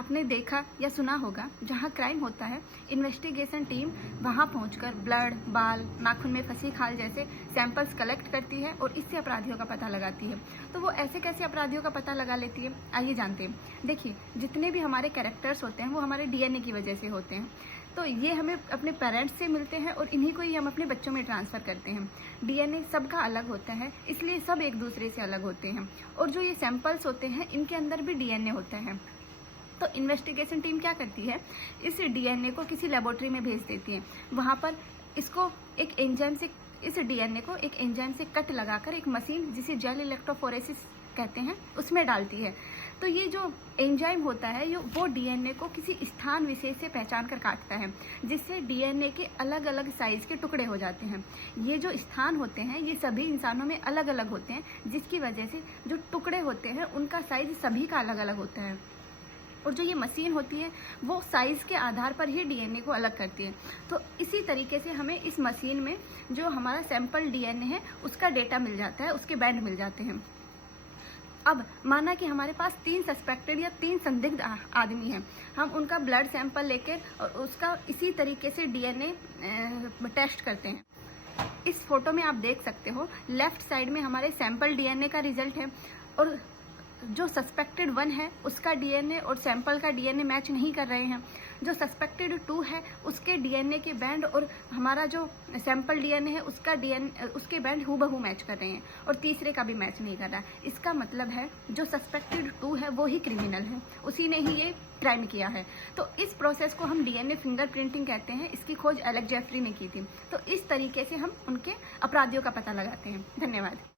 आपने देखा या सुना होगा, जहाँ क्राइम होता है इन्वेस्टिगेशन टीम वहाँ पहुंचकर ब्लड, बाल, नाखून में फंसी खाल जैसे सैंपल्स कलेक्ट करती है और इससे अपराधियों का पता लगाती है। तो वो ऐसे कैसे अपराधियों का पता लगा लेती है, आइए जानते हैं। देखिए, जितने भी हमारे कैरेक्टर्स होते हैं वो हमारे डीएनए की वजह से होते हैं। तो ये हमें अपने पेरेंट्स से मिलते हैं और इन्हीं को ही हम अपने बच्चों में ट्रांसफ़र करते हैं। डीएनए सबका अलग होता है, इसलिए सब एक दूसरे से अलग होते हैं। और जो ये सैंपल्स होते हैं इनके अंदर भी डीएनए होता है। तो इन्वेस्टिगेशन टीम क्या करती है, इस डीएनए को किसी लेबोरेटरी में भेज देती है। वहाँ पर इसको एक एंजाइम से इस डीएनए को एक एंजाइम से कट लगाकर एक मशीन, जिसे जेल इलेक्ट्रोफोरेसिस कहते हैं, उसमें डालती है। तो ये जो एंजाइम होता है वो डीएनए को किसी स्थान विशेष से पहचान कर काटता है, जिससे डीएनए के अलग अलग साइज़ के टुकड़े हो जाते हैं। ये जो स्थान होते हैं ये सभी इंसानों में अलग अलग होते हैं, जिसकी वजह से जो टुकड़े होते हैं उनका साइज़ सभी का अलग अलग होता है। और जो ये मशीन होती है वो साइज़ के आधार पर ही डीएनए को अलग करती है। तो इसी तरीके से हमें इस मशीन में जो हमारा सैंपल डीएनए है उसका डेटा मिल जाता है, उसके बैंड मिल जाते हैं। अब माना कि हमारे पास 3 सस्पेक्टेड या 3 संदिग्ध आदमी हैं, हम उनका ब्लड सैंपल लेकर और उसका इसी तरीके से डीएनए टेस्ट करते हैं। इस फोटो में आप देख सकते हो, लेफ्ट साइड में हमारे सैंपल डीएनए का रिजल्ट है और जो सस्पेक्टेड 1 है उसका डीएनए और सैंपल का डीएनए मैच नहीं कर रहे हैं। जो सस्पेक्टेड 2 है उसके डीएनए के बैंड और हमारा जो सैंपल डीएनए है उसके बैंड हूबहू मैच कर रहे हैं और तीसरे का भी मैच नहीं कर रहा। इसका मतलब है जो सस्पेक्टेड 2 है वो ही क्रिमिनल है, उसी ने ही ये क्राइम किया है। तो इस प्रोसेस को हम डीएनए फिंगरप्रिंटिंग कहते हैं। इसकी खोज एलेक्स जेफरी ने की थी। तो इस तरीके से हम उनके अपराधियों का पता लगाते हैं। धन्यवाद।